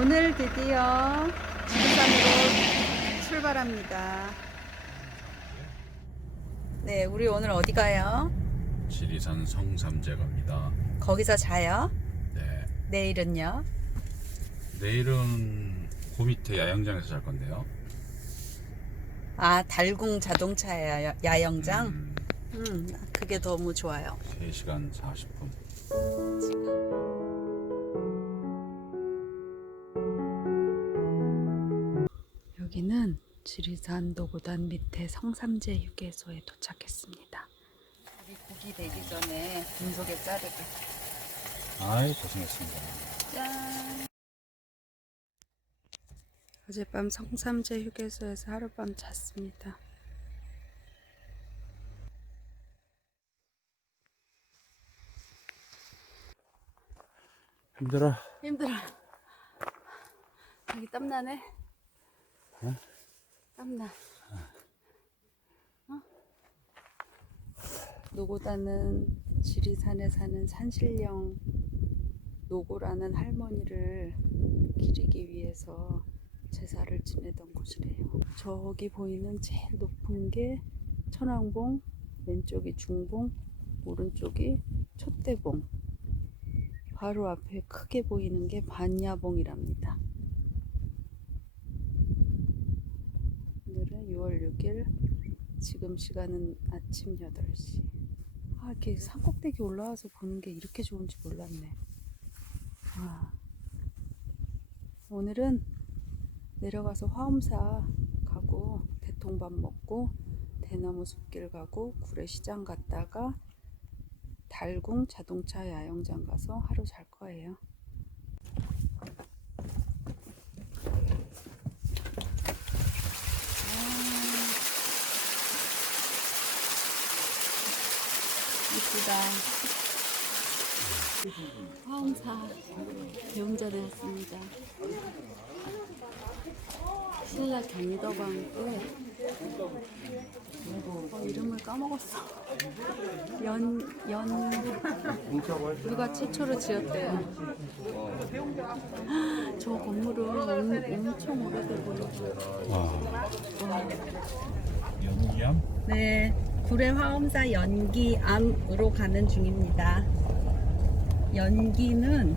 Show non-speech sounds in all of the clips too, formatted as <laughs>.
오늘 드디어 지리산으로 출발합니다. 네, 우리 오늘 어디 가요? 지리산 성삼재 갑니다. 거기서 자요? 네. 내일은요? 내일은 그 밑에 야영장에서 잘 건데요. 아, 달궁 자동차 야, 야영장? 음, 음, 그게 너무 좋아요. 3시간 40분. 여기 지리산 노고단 밑에 성삼재 휴게소에 도착했습니다. 우리 고기 되기 전에 분속에 자르게. 아이 고생했습니다. 짠. 어젯밤 성삼재 휴게소에서 하룻밤 잤습니다. 힘들어. 힘들어. 여기 땀나네. 땀나. 어? 노고다는 지리산에 사는 산신령 노고라는 할머니를 기리기 위해서 제사를 지내던 곳이래요. 저기 보이는 제일 높은 게 천왕봉, 왼쪽이 중봉, 오른쪽이 촛대봉. 바로 앞에 크게 보이는 게 반야봉이랍니다. 오늘은 6월 6일, 지금 시간은 아침 8시. 아, 이렇게 산꼭대기 올라와서 보는 게 이렇게 좋은지 몰랐네. 와. 오늘은 내려가서 화엄사 가고 대통밥 먹고 대나무 숲길 가고 구례시장 갔다가 달궁 자동차 야영장 가서 하루 잘 거예요. 아, 이쁘다. 화엄사 배움자 되었습니다. 신라 경덕왕 때 어, 이름을 까먹었어. 연, 연, 누가 최초로 지었대요. 저 건물은 엄- 엄청 보이죠. 와. 연기암? 네, 구례 화엄사 연기암으로 가는 중입니다. 연기는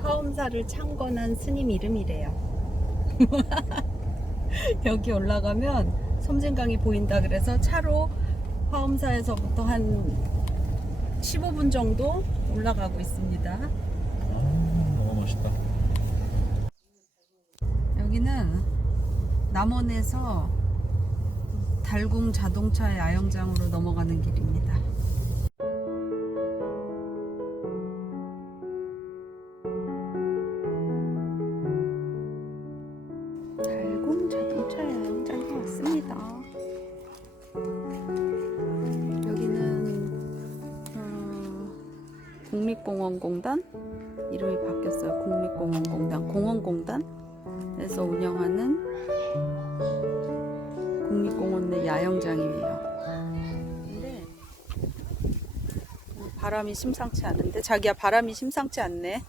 화엄사를 창건한 스님 이름이래요. <laughs> 여기 올라가면 섬진강이 보인다 그래서 차로 화엄사에서부터 한 15분 정도 올라가고 있습니다. 아, 너무 멋있다. 여기는 남원에서 달궁 자동차 야영장으로 넘어가는 길입니다. 달궁 자동차 야영장에 왔습니다. 여기는 어, 국립공원공단 이름이 바뀌었어요. 국립공원공단 공원공단에서 운영하는 국립공원 내 야영장이에요. 근데 바람이 심상치 않은데 자기야 바람이 심상치 않네.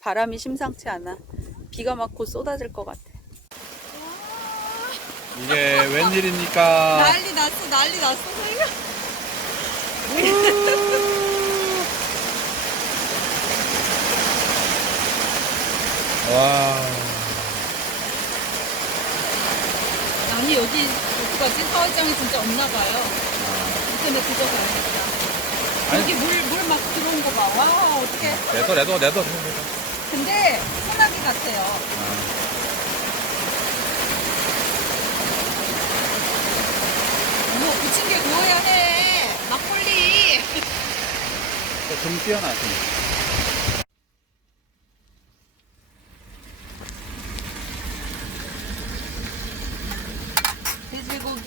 바람이 심상치 않아. 비가 막곧 쏟아질 것 같아. 이게 웬일입니까? 난리 났어, 난리 났어, 소희가. 와. 아니 여기 어떡하지? 사회장이 진짜 없나 봐요. 인터넷 그저 가야겠다. 아니. 여기 물 물 막 들어온 거 봐. 와 어떡해. 내도 내도 내도. 근데 소나기 같아요. 어머 부침개 구워야 해. 막걸리. 좀 뛰어나지.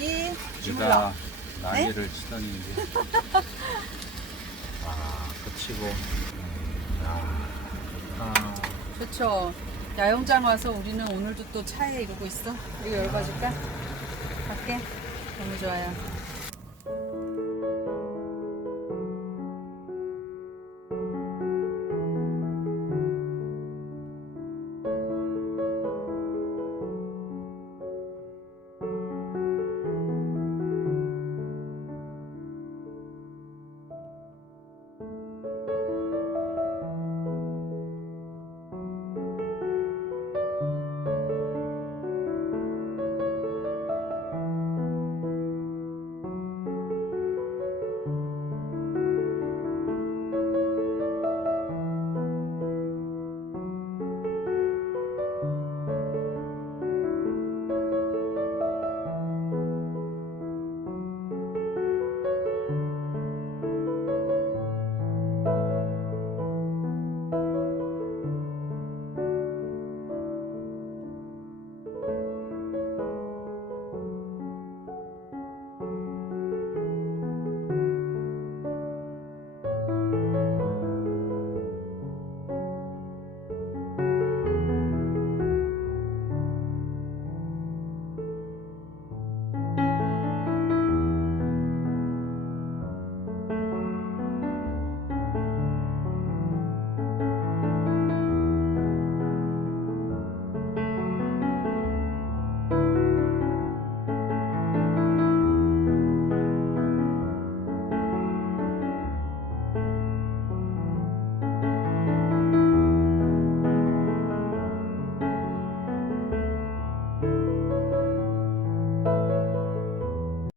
돼지고기. 제가 난리를 치더니 이제. <laughs> 아, 그치고. 야, 좋다. 좋죠. 야영장 와서 우리는 오늘도 또 차에 이러고 있어. 이거 열어봐줄까? 갈게. 너무 좋아요.